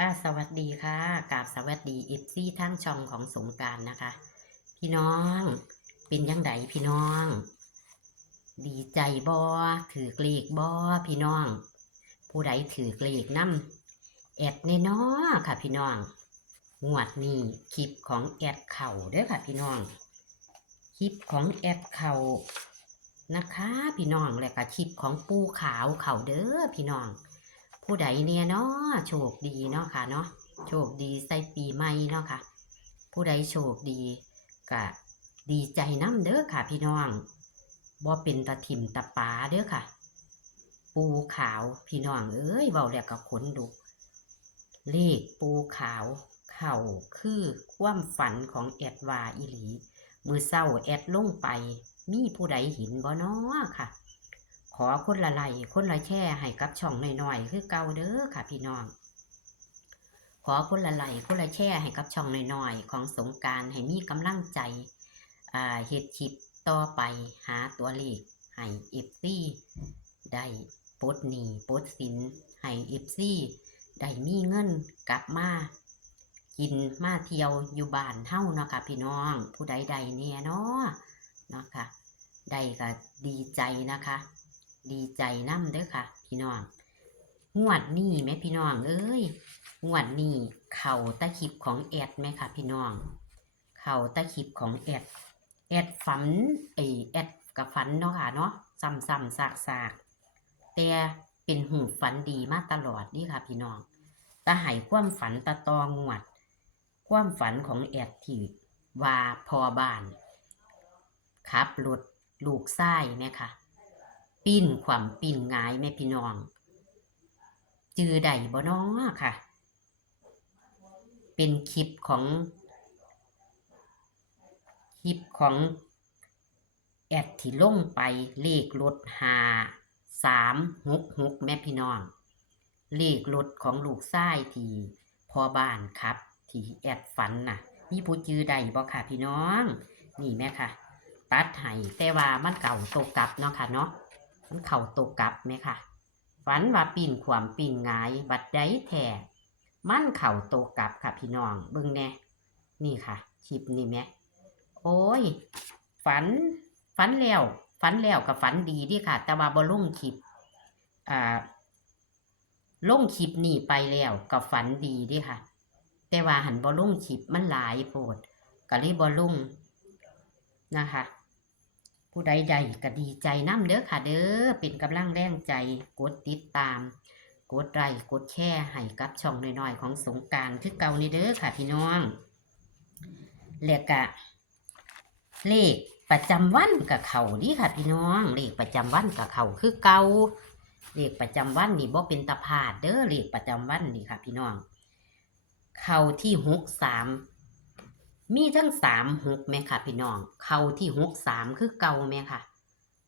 ค่ะสวัสดีค่ะกราบสวัสดีเอฟซี่ทั้งช่องของสงการนะคะ พี่น้องเป็นยังไงพี่น้อง ดีใจบอถือเกลีกบอพี่น้อง ผู้ใดถือเกลีกน้ำแอดแน่นอค่ะ พี่น้องงวดนี้คลิปของแอดเข่าเด้อค่ะ พี่น้องคลิปของแอดเข่านะคะ พี่น้องและก็คลิปของปูขาวเข่าเด้อพี่น้อง ผู้ใดเนี่ยเนาะโชคดีเนาะค่ะเนาะโชคดีใส่ปีใหม่เนาะค่ะ ผู้ใดโชคดีก็ดีใจน้ำเด้อค่ะ พี่น้องบ่เป็นตะถิ่มตะปาเด้อค่ะ ปูขาวพี่น้องเอ้ยเบาแล้วก็ขนลุกเลขปูขาว เข่าคือความฝันของแอดวาอีหลี มือเศร้าแอดลงไป มีผู้ใดห็นบ่เนาะค่ะ ขอคนละไลค์คนละแช่ให้กับช่องหน่อยๆคือเก่าเด้อค่ะพี่น้อง ขอคนละไลค์คนละแช่ให้กับช่องหน่อยๆของสงการให้มีกำลังใจอ่าเฮ็ดคลิปต่อไปหาตัวเลขให้เอฟซีได้ปดหนี้ปดสินให้เอฟซีได้มีเงินกลับมากินมาเที่ยวอยู่บ้านเฮาเนาะค่ะพี่น้อง ผู้ใดใดเนี่ยเนาะเนาะค่ะได้ก็ดีใจนะคะ ดีใจน้ำเด้อค่ะ พี่น้องงวดนี้แม่พี่น้อง เอ้ยงวดนี้เข่าตะคลิปของแอดไหมค่ะพี่น้อง เข่าตะคลิปของแอดแอดฝันไอแอดกับฝันเนาะค่ะเนาะซ้ำซ้ำซากซากแต่เป็นหูฝันดีมาตลอดนี่ค่ะ พี่น้องตาหายความฝันตาตองวด ความฝันของแอดที่ว่าพอบ้านขับรถลูกไส้ไหมค่ะ ปิ้นความปิ้นงายแม่พี่น้อง จือใดบ่น้อค่ะ เป็นคลิปของ คลิปของ แอดที่ลงไปเลขรถหาสามหกหกแม่พี่น้อง เลขรถของลูกไส้ที่พอบ้านครับ ที่แอดฝันน่ะมีผู้จือใดบ่ค่ะพี่น้อง นี่แม่ค่ะ ตัดให้แต่ว่ามันเก่าตกกลับเนาะค่ะเนาะ มันเข่าตกกลับไหมค่ะ ฝันว่าปีนขวามปีนงาย บัดไดแท้มันเข่าตกกลับค่ะพี่น้องเบิ่งแน่นี่ค่ะคลิปนี่แม่โอ้ย ฝัน ฝันแล้วฝันแล้วกับฝันดีดิค่ะ แต่ว่าบ่ลงคลิปอ่าลงคลิปนี่ไปแล้วกับฝันดีดิค่ะ แต่ว่าหันบ่ลงคลิปมันหลายโพดก็เลยบ่ลงนะคะ ผู้ใดใดก็ดีใจน้ำเด้อค่ะ เด้อเป็นกำลังแรงใจกดติดตาม กดไลค์กดแชร์ให้กับช่องน้อยๆของสงการคือเก่านี่เด้อค่ะพี่น้องแล้วก็เลขประจำวันกับเขาดีค่ะพี่น้องเลขประจำวันกับเขาคือเก่าเลขประจำวันนี่บ่เป็นตาพาดเด้อเลขประจำวันนี่ค่ะ พี่น้อง เขาที่หกสาม มีทั้งสามหกไหมค่ะพี่น้อง เข้าที่หกสามคือเก่าไหมค่ะ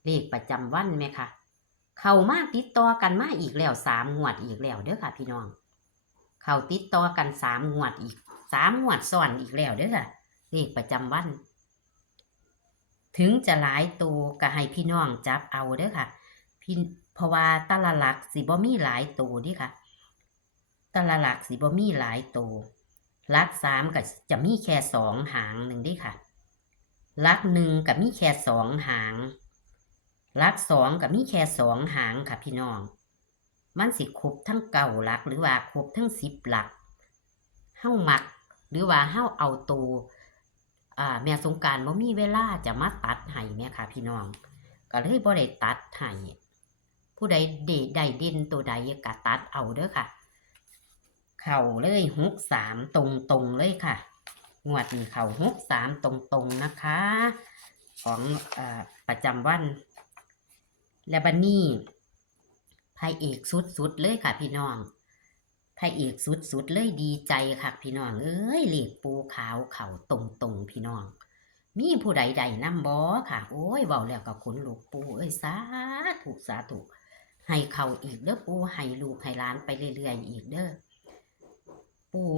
เลขประจำวันไหมค่ะ เข้ามาติดต่อกันมาอีกแล้วสามงวดอีกแล้วเด้อค่ะ พี่น้อง เข้าติดต่อกันสามงวดอีกสามงวดซ้อนอีกแล้วเด้อค่ะ เลขประจำวัน ถึงจะหลายตัวก็ให้พี่น้องจับเอาเด้อค่ะ พี่เพราะว่าตละหลักสิบ่มีหลายตัวดิค่ะ ตละหลักสิบ่มีหลายตัว ลักสามก็จะมีแค่สองหางหนึ่งด้ค่ะ ลักหนึ่งกับมีแค่สองหาง ลักสองกับมีแค่สองหางค่ะพี่น้อง มันสิครบทั้งเก่าลักหรือว่าครบทั้งสิบหลักเฮ้ามัก หรือว่าเฮ้าเอาตัวอ่าแม่สงกรารบ่มีเวลาจะมาตัดให้แม่ค่ะพี่น้อง ก็เลยบ่ได้ตัดให้ผู้ใดเดใดเด่นตัวใดก็ตัดเอาเด้อค่ะ เข่าเลยหกสามตรงตรงเลยค่ะงวดนี้เข่าหกสามตรงตรงนะคะ ของอประจำวัน และบันนี้พระเอกสุดๆเลยค่ะพี่น้องพระเอกสุดๆเลยดีใจค่ะพี่น้อง เอ้ยเหล็กปูขาวเข่าตรงตรงพี่น้องมีผู้ใดใดนำบอค่ะ โอ้ยเบาแล้วก็ขนลูกปูเอ้ยสาธุสาธุให้เขาอีกเด้อปูให้ลูกให้ล้านไปเรื่อยๆอีกเด้อ ปู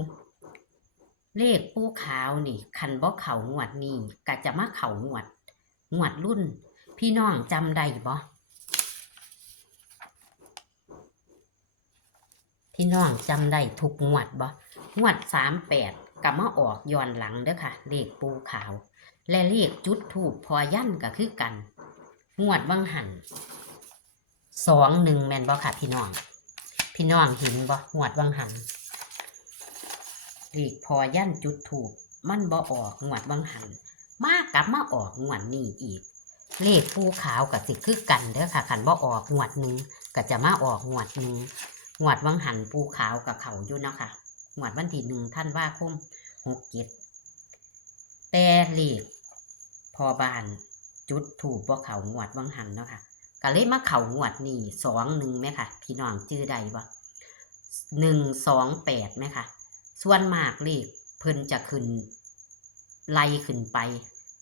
เลขปูขาวนี่คันบ่เข่างวดนี่ก็จะมาเข่างวดงวดรุ่น พี่น้องจำได้บ่พี่น้องจำได้ทุกงวดบ่งวดสามแปดกลับมาออกย้อนหลังเด้อค่ะ เลขปูขาว และเลขจุดถูกพอยั่นก็คือกัน งวดวังหันสองหนึ่งแมนบ่ค่ะ พี่น้อง พี่น้องเห็นบ่งวดวังหัน เลขพอยั่นจุดถูก มันบ่ออกงวดวังหัน มากลับมาออกงวดนี้อีก เลขปูขาวกับสิคือกันเด้อค่ะขันบ่ออกงวดหนึ่งก็จะมาออกงวดหนึ่งงวดวังหันปูขาวกับเขาอยู่เนาะค่ะงวดวันที่หนึ่งท่านว่าคมหกเจ็ดแต่เลขพอบานจุดถูกบ่เขางวดวังหันเนาะค่ะก็เลยมาเขางวดนี่สองหนึ่งไหมค่ะ พี่น้องจื้อใดบ่หนึ่งสองแปดไหมค่ะ ส่วนมากเลขเพิ่นจะขึ้นไล่ขึ้นไป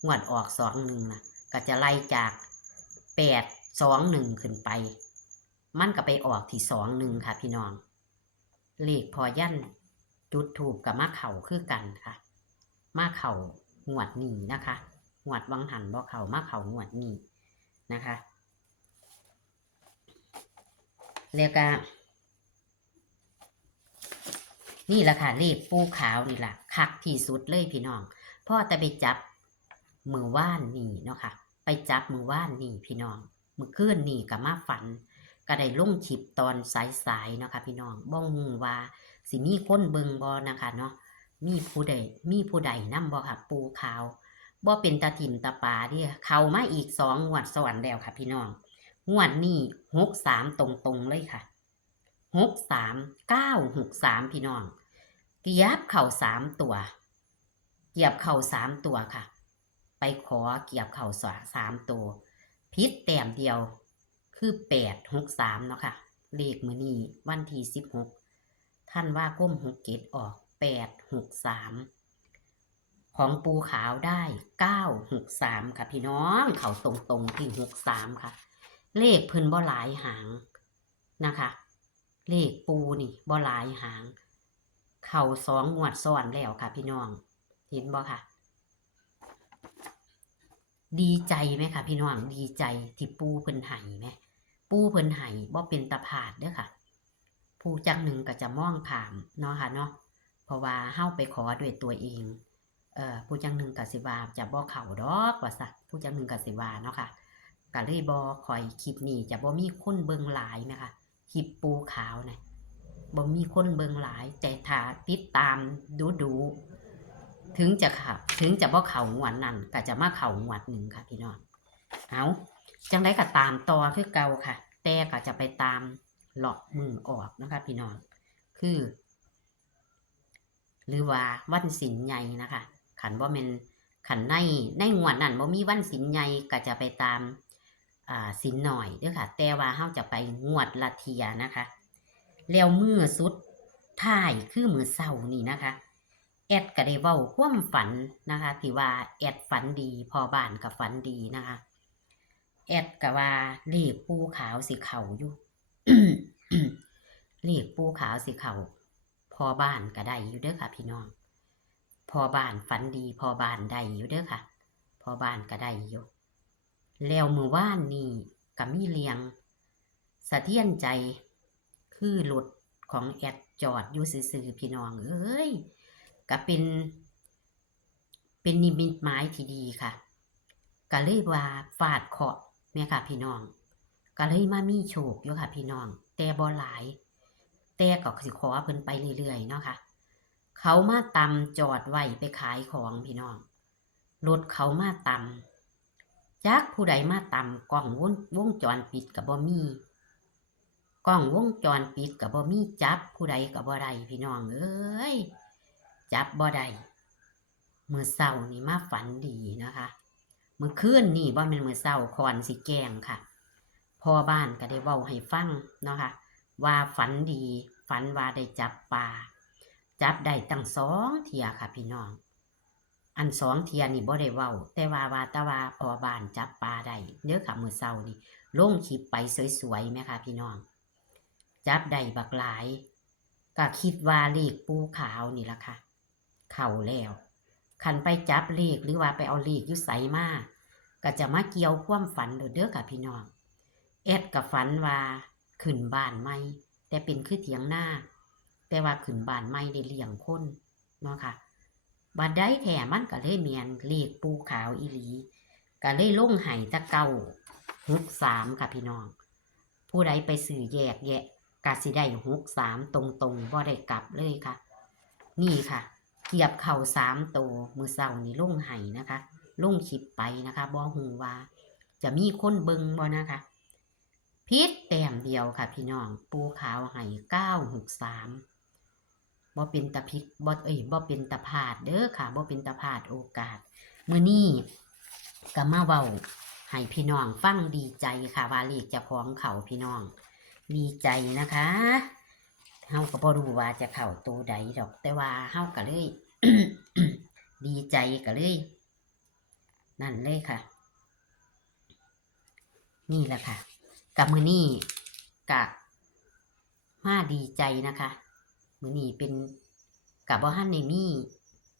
งวดออกสองหนึ่งนะก็จะไล่จากแปดสองหนึ่งขึ้นไป มันก็ไปออกที่สองหนึ่งค่ะ พี่น้อง เลขพอยันจุดถูกกับมาเข่าคือกันค่ะ มาเข่างวดนี้นะคะงวดวังหันบ่เข่ามาเข่างวดนี้นะคะเรียกว่า นี่แหละค่ะเลขปูขาวนี่แหละคักที่สุดเลยพี่น้องพ่อแต่ไปจับมือว่านนี่เนาะค่ะ ไปจับมือว่านนี่พี่น้องมือคืนนี่กับมาฝัน ก็ได้ลงคลิปตอนสายๆเนาะค่ะพี่น้องบ้องฮูว่าสิมีคนเบิงบอนะคะเนาะมีผู้ใดมีผู้ใดนํบ่ค่ะ ปูขาวบ่เป็นตาถิ่มตาปาเดิเขามาอีกสองงวดสวรรค์แล้วค่ะ พี่น้องงวดนี้หกสามตรงๆเลยค่ะหกสามเก้าหกสามพี่น้อง เกียบเข่าสามตัว เกียบเข่าสามตัวค่ะ ไปขอเกียบเข่าสาสามตัวพิษแต้มเดียวคือแปดหกสามเนาะค่ะ เลขมือนี้วันที่สิบหกท่านว่าก้มหกเกตออกแปดหกสามของปูขาวได้เก้าหกสามค่ะพี่น้องเขาตรงๆที่หกสามค่ะ เลขพิ่นบ่หลายหางนะคะ เลขปูนี่บ่หลายหาง เข่าสองงวดซ้อนแล้วค่ะ พี่น้อง เห็นบ่ค่ะ ดีใจไหมคะพี่น้องดีใจที่ปูเพิ่นไห้ไหมปูเพิ่นไห้บ่เป็นตาผาดเด้อค่ะ ผู้จังหนึ่งก็จะมองขามเนาะค่ะเนาะเพราะว่าเฮาไปขอด้วยตัวเองเอ่อผู้จังหนึ่งก็สิว่าจะบ่เข้าดอกว่าซะผู้จังหนึ่งก็สิว่าเนาะค่ะก็เลยบ่คอยคลิปนี้จะบ่มีคนเบิ่งหลายนะคะคลิปปูขาวน่ะ บ่มีคนเบิงหลายแต่ถ้าติดตามดูดูๆถึงจะขับ ถึงจะบ่เข้างวดนั้นก็จะมาเข้างวดหนึ่งค่ะพี่น้องเอาจังไดก็ตามต่อคือเก่าค่ะ แต่ก็จะไปตามหลอกมือออกนะคะ พี่น้องคือ หรือว่าวันสินใหญ่นะคะ ขันว่าเป็นขันในในงวดนั้นบ่มีวันสินใหญ่ก็จะไปตามอ่าสินหน่อยเด้วยค่ะ แต่ว่าเฮาจะไปงวดละเทียนะคะ แล้วมือสุดท้ายคือมือเศร้านี่นะคะ แอดก็ได้เว้าความฝันนะคะที่ว่าแอดฝันดีพอบ้านกับฝันดีนะคะ แอดก็ว่าเลขปูขาวสีเขาอยู่เลขปูขาวสีเขาพอบ้านก็ได้อยู่เด้อค่ะ พี่น้อง พอบ้านฝันดี พอบ้านได้อยู่เด้อค่ะ พอบ้านก็ได้อยู่แล้วมือว่านนี่ก็มีเลียงสะเทียนใจ คือรถของแอดจอดอยู่ซื่อๆพี่น้องเอ้ยก็เป็น เป็นนิมิตหมายที่ดีค่ะก็เลยว่าฟาดเคาะแม่ค่ะพี่น้องก็เลยมามีโชคอยู่ค่ะ พี่น้อง แต่บ่หลาย แต่ก็สิขอเพิ่นไปเรื่อยๆเนาะค่ะ เขามาตำจอดไว้ไปขายของพี่น้องรถเขามาตำจักผู้ใดมาตำกล้องวงวงจรปิดกับบ่มี กล้องวงจรปิดกับบ่มีจับผู้ใดกับบ่ได้พี่น้องเอ้ยจับบ่ได้มือเศร้านี่มาฝันดีนะคะมือคืนนี่บ่แม่นมือเศร้าคอนสิแกงค่ะพ่อบ้านก็ได้เว้าให้ฟังเนาะค่ะว่าฝันดี ฝันว่าได้จับปลาจับได้ตั้งสองเทียค่ะ พี่น้อง อันสองเทียนี่บ่ได้เว้า แต่ว่าว่าแตว่าพ่อบ้านจับปลาได้เด้อค่ะมือเช้านี่ลงคลิปไปสวยๆแม่ค่ะพี่น้อง จับได้บักหลายก็คิดว่าเลขปูขาวนี่ละค่ะ เข้าแล้วคันไปจับเลขหรือว่าไปเอาเลขยุไสมาก็จะมาเกี่ยวความฝันโดดเด้อค่ะพี่น้องแอดกับฝันว่าขึ้นบ้านใหม่แต่เป็นคือเถียงหน้า แต่ว่าขึ้นบ้านใหม่ได้เลี้ยงคนเนาะค่ะบัดได้แท้มันก็เลยเมียนเลขปูขาวอีหลีก็เลยลงไห้ตะเก้าหกสามค่ะพี่น้อง ผู้ใดไปสื่อแยกแยะ กาสิได้หกสามตรงๆบ่ได้กลับเลยค่ะ นี่ค่ะ เกียบเข่าสามตัวมือเศร้านี่ลงไห้นะคะลงคลิปไปนะคะบ่ฮู้ว่า จะมีคนเบิงบ่นะคะพิษแต้มเดียวค่ะ พี่น้อง ปูขาวไห้เก้าหกสามบ่เป็นตะพิกบ่เอ้ยบ่เป็นตะพาดเด้อค่ะบ่เป็นตะพาดโอกาสมือนี้ก็มาเว้าให้พี่น้องฟังดีใจค่ะว่าเลขจะของเขาพี่น้อง ดีใจนะคะเฮาก็บ่รู้ว่าจะเข้าตัวใดดอก แต่ว่าเฮาก็เลย ดีใจก็เลย นั่นเลยค่ะ นี่แหละค่ะ กับมือนี่กะมาดีใจนะคะ มือนี่เป็นกับบ่ฮันในมี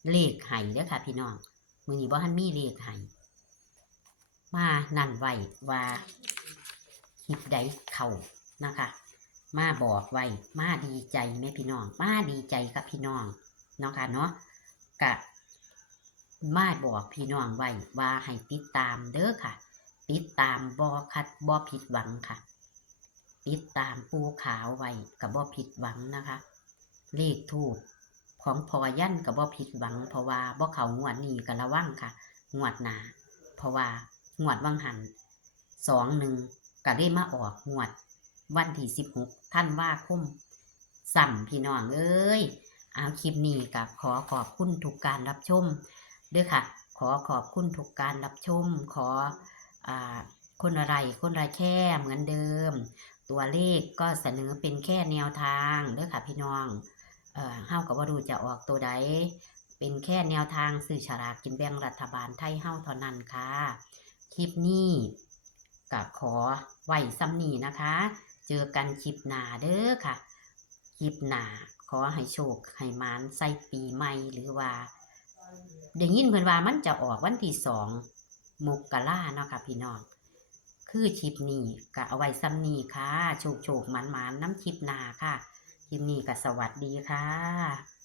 เลขไห้เด้อค่ะ พี่น้อง มือนี่บ่ฮันมีเลขไห้มานั่นไว้ว่าคลิปใดเข้า นะคะ มาบอกไว้ มาดีใจแม่พี่น้อง มาดีใจกับพี่น้องเนาะค่ะเนาะกะมาบอกพี่น้องไว้ว่าให้ติดตามเด้อค่ะ ติดตามบอคัดบอผิดหวังค่ะ ติดตามปูขาวไว้กับบอผิดหวังนะคะ เลขถูกของพอยันกับบอผิดหวัง เพราะว่าบอเขางวดนี้ก็ระวังค่ะ งวดหนาเพราะว่างวดวังหันสองหนึ่งก็ได้มาออกงวด วันที่สิบหกท่านว่าคุ้มสั่มพี่น้องเอ้ยเอาคลิปนี้กับขอขอบคุณทุกการรับชมด้วยค่ะ ขอขอบคุณทุกการรับชม ขออาคนอะไรคนไรแค่เหมือนเดิม ตัวเลขก็เสนอเป็นแค่แนวทางเด้วยค่ะพี่น้องเอ่อเฮากับว่าดูจะออกตัวใดเป็นแค่แนวทางสื่อฉลากกินแบ่งรัฐบาลไทยเฮาเท่านั้นค่ะ คลิปนี้ กับขอไหวซ้ำนี้นะคะ เจอกันคลิปหน้าเด้อค่ะ คลิปหน้าขอให้โชคให้มานใส่ปีใหม่หรือว่าเดี๋ยวยินเพิ่อนว่ามันจะออกวันที่สองมกราเนาะค่ะพี่น้อง คือคลิปนี้ก็เอาไว้ซ้ำนี้ค่ะ โชคโชคมันมันน้ำคลิปหนาค่ะคลิปนี้ก็สวัสดีค่ะ